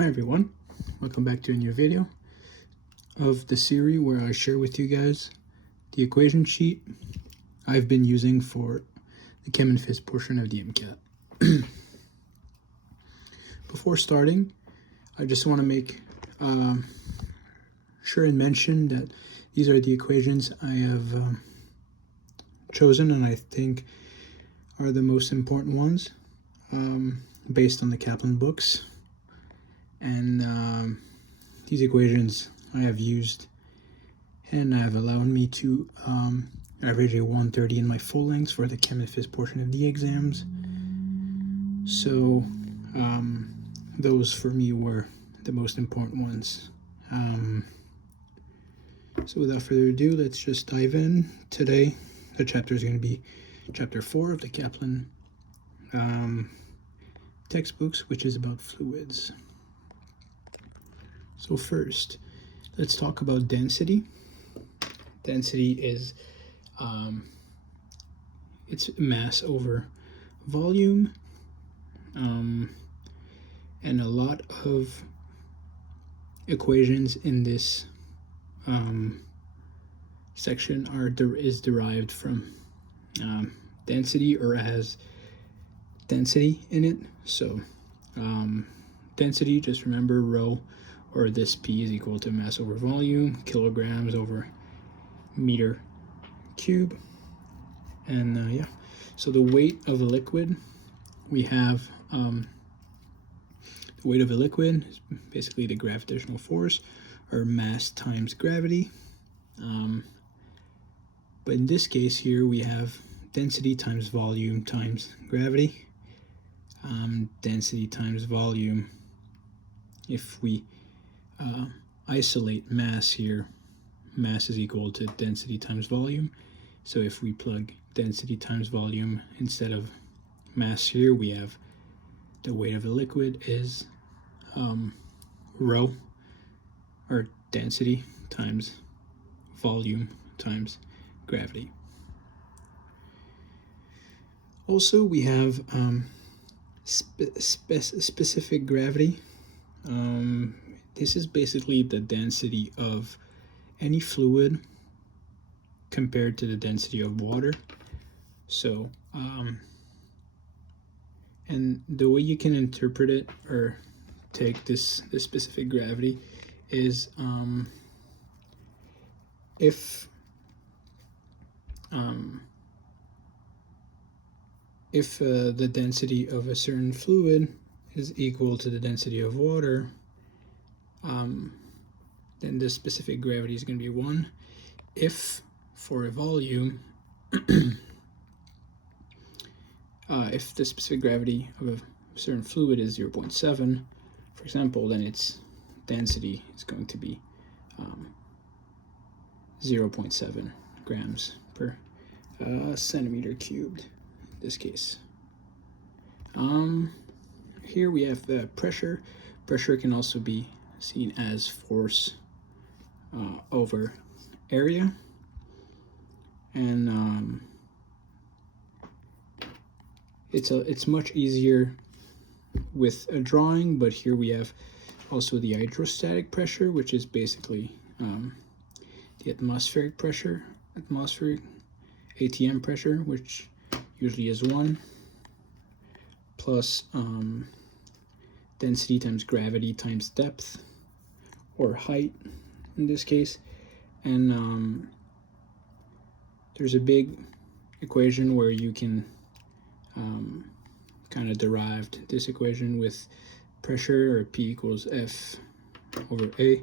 Hi everyone, welcome back to a new video of the series where I share with you guys the equation sheet I've been using for the Chem&Phys portion of the MCAT. Before starting, I just want to make sure and mention that these are the equations I have chosen and I think are the most important ones based on the Kaplan books. And these equations I have used and have allowed me to average a 130 in my full lengths for the Chem&Phys portion of the exams. So those for me were the most important ones. So without further ado, let's just dive in. Today, the chapter is going to be Chapter 4 of the Kaplan textbooks, which is about fluids. So first, let's talk about density. Density is it's mass over volume, and a lot of equations in this section is derived from density or has density in it. So density, just remember rho, or this P is equal to mass over volume, kilograms over meter cube. And yeah, so the weight of a liquid, we have the weight of a liquid is basically the gravitational force, or mass times gravity. But in this case here, we have density times volume times gravity. Density times volume, if we isolate mass here, mass is equal to density times volume. So if we plug density times volume instead of mass here, we have the weight of a liquid is rho, or density times volume times gravity. Also, we have specific gravity. This is basically the density of any fluid compared to the density of water. So, and the way you can interpret it or take this specific gravity is if the density of a certain fluid is equal to the density of water, then the specific gravity is going to be 1. If for a volume, if the specific gravity of a certain fluid is 0.7, for example, then its density is going to be 0.7 grams per centimeter cubed in this case. Here we have the pressure. Pressure can also be seen as force over area, and it's much easier with a drawing, but here we have also the hydrostatic pressure, which is basically the atmospheric pressure, atmospheric ATM pressure, which usually is 1, plus density times gravity times depth, or height in this case. And there's a big equation where you can kind of derive this equation with pressure, or P equals F over A,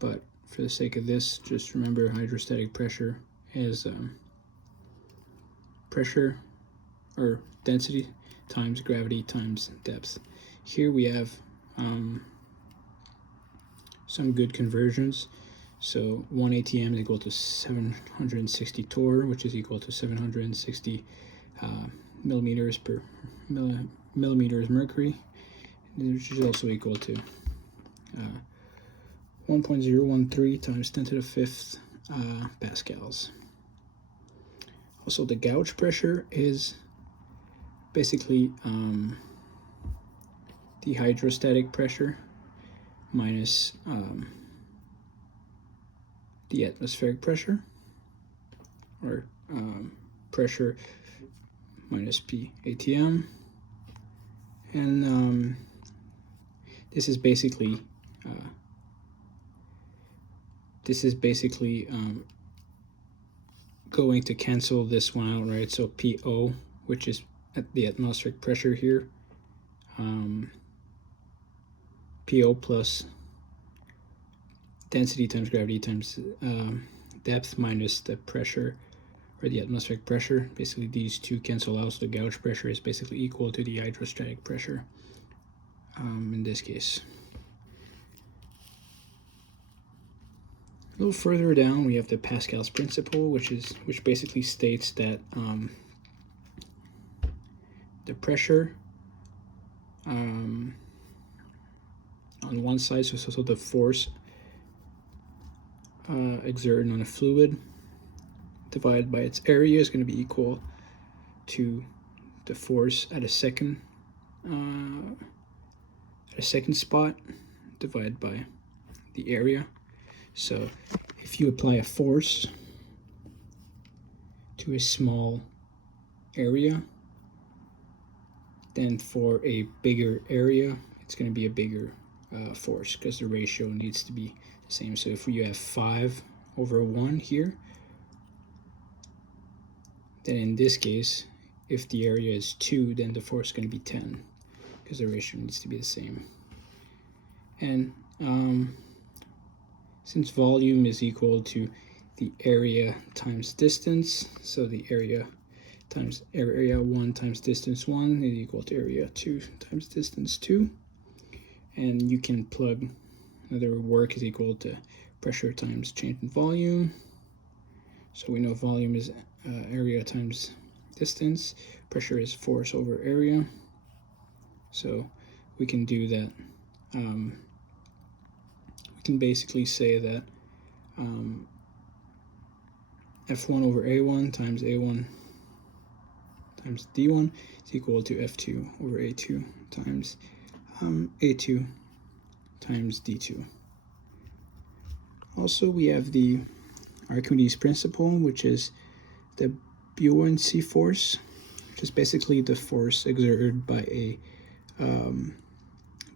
but for the sake of this, just remember hydrostatic pressure is pressure, or density times gravity times depth. Here we have some good conversions. So 1 ATM is equal to 760 torr, which is equal to 760 millimeters per millimeters mercury, which is also equal to 1.013 times 10 to the 5th pascals. Also, the gauge pressure is basically the hydrostatic pressure minus the atmospheric pressure, or pressure minus P ATM. And this is basically going to cancel this one out, right? So PO, which is at the atmospheric pressure here, PO plus density times gravity times depth minus the pressure, or the atmospheric pressure. Basically these two cancel out, so the gauge pressure is basically equal to the hydrostatic pressure in this case. A little further down we have the Pascal's principle, which basically states that the pressure on one side, so the force exerted on a fluid divided by its area is going to be equal to the force at a second spot divided by the area. So if you apply a force to a small area, then for a bigger area it's going to be a bigger force, because the ratio needs to be the same. So if you have 5/1 here, then in this case, if the area is 2, then the force is going to be 10, because the ratio needs to be the same. And since volume is equal to the area times distance, so the area times area 1 times distance 1 is equal to area 2 times distance 2. And you can plug another work is equal to pressure times change in volume. So we know volume is area times distance, pressure is force over area. So we can do that. We can basically say that F1 over A1 times A1 times D1 is equal to F2 over A2 times A2 times D2. Also, we have the Archimedes principle, which is the buoyancy force, which is basically the force exerted by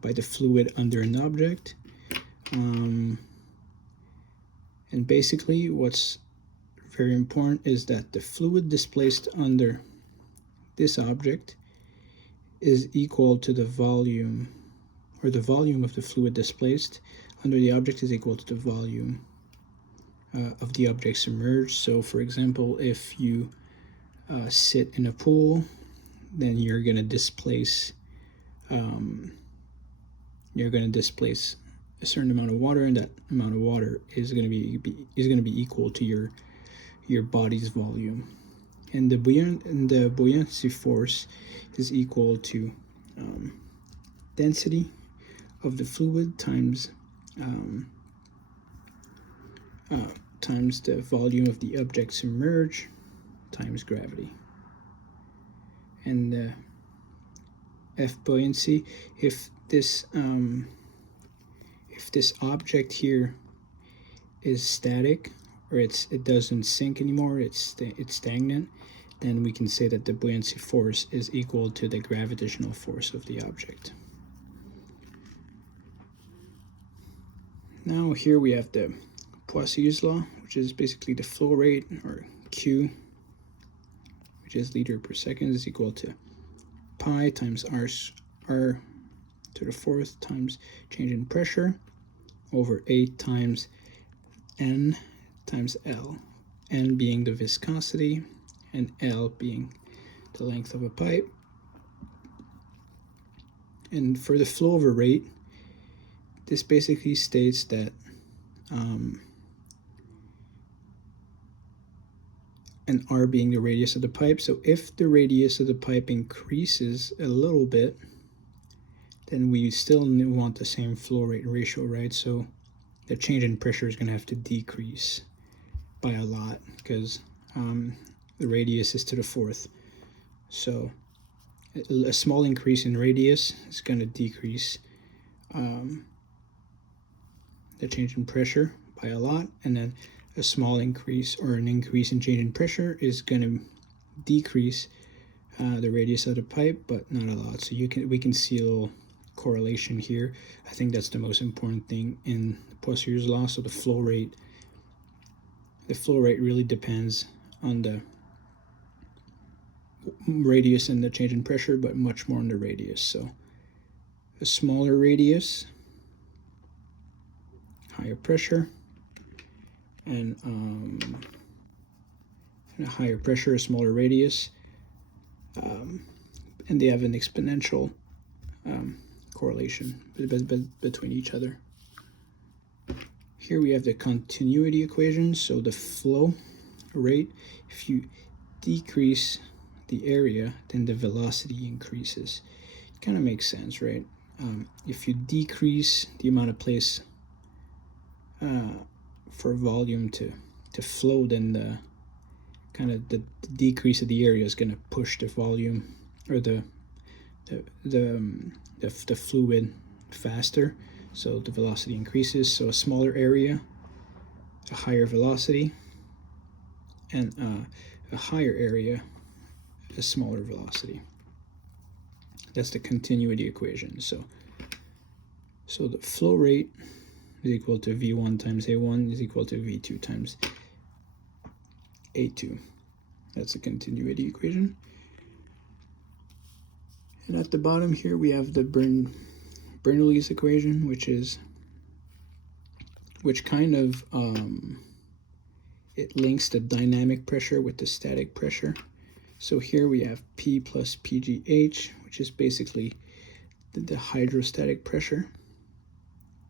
the fluid under an object. And basically what's very important is that the fluid displaced under this object is equal to the volume, or the volume of the fluid displaced under the object is equal to the volume of the object submerged. So for example, if you sit in a pool, then you're going to displace a certain amount of water, and that amount of water is going to be equal to your body's volume. And the buoyancy force is equal to density of the fluid times the volume of the object submerged times gravity. And F buoyancy, if this object here is static, or it doesn't sink anymore, it's stagnant, then we can say that the buoyancy force is equal to the gravitational force of the object. Now here we have the Poisson's law, which is basically the flow rate, or Q, which is liter per second, is equal to pi times r to the 4th times change in pressure over 8 times n times L, n being the viscosity and L being the length of a pipe. And for the flow over rate, this basically states that and r being the radius of the pipe. So if the radius of the pipe increases a little bit, then we still want the same flow rate ratio, right? So the change in pressure is going to have to decrease by a lot, because the radius is to the 4th. So a small increase in radius is going to decrease the change in pressure by a lot, and then a small increase or an increase in change in pressure is going to decrease the radius of the pipe, but not a lot. So we can see a little correlation here. I think that's the most important thing in Poisson's law. So the flow rate really depends on the radius and the change in pressure, but much more on the radius. So a smaller radius, higher pressure, and a higher pressure, a smaller radius, and they have an exponential correlation between each other. Here we have the continuity equation. So the flow rate, if you decrease the area, then the velocity increases. It kind of makes sense, right? If you decrease the amount of place for volume to flow, then the decrease of the area is going to push the volume or the fluid faster, so the velocity increases. So a smaller area, a higher velocity, and a higher area, a smaller velocity. That's the continuity equation. So the flow rate is equal to V1 times A1 is equal to V2 times A2. That's the continuity equation. And at the bottom here we have the Bernoulli's equation, which kind of it links the dynamic pressure with the static pressure. So here we have P plus PGH, which is basically the hydrostatic pressure,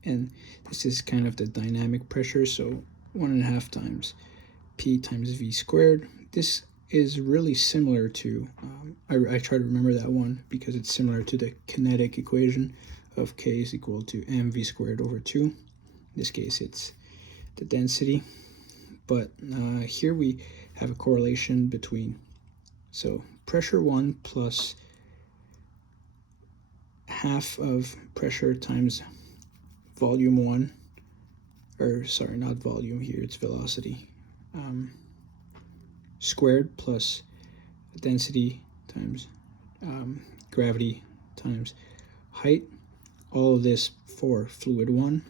and this is kind of the dynamic pressure, so 1.5 times P times V squared. This is really similar to, I try to remember that one because it's similar to the kinetic equation of K is equal to mv squared over 2. In this case, it's the density. But here we have a correlation between, so pressure 1 plus half of pressure times volume 1, or sorry, not volume here, it's velocity, squared plus density times gravity times height. All of this for fluid 1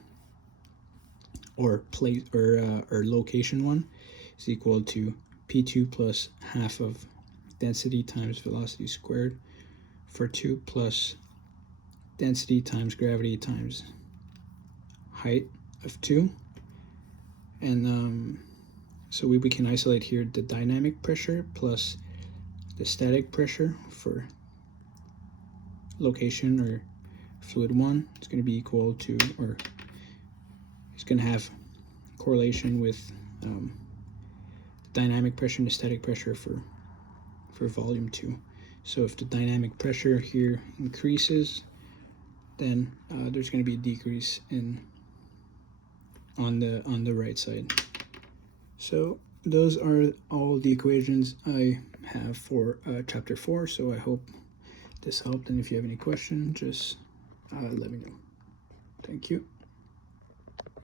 or place or location 1 is equal to P2 plus half of density times velocity squared for 2 plus density times gravity times height of 2. And so we can isolate here the dynamic pressure plus the static pressure for location or fluid 1. It's going to be equal to, or it's going to have correlation with dynamic pressure and the static pressure for volume 2. So if the dynamic pressure here increases, then there's going to be a decrease on the right side. So those are all the equations I have for chapter 4. So I hope this helped, and if you have any questions, just let me know. Thank you.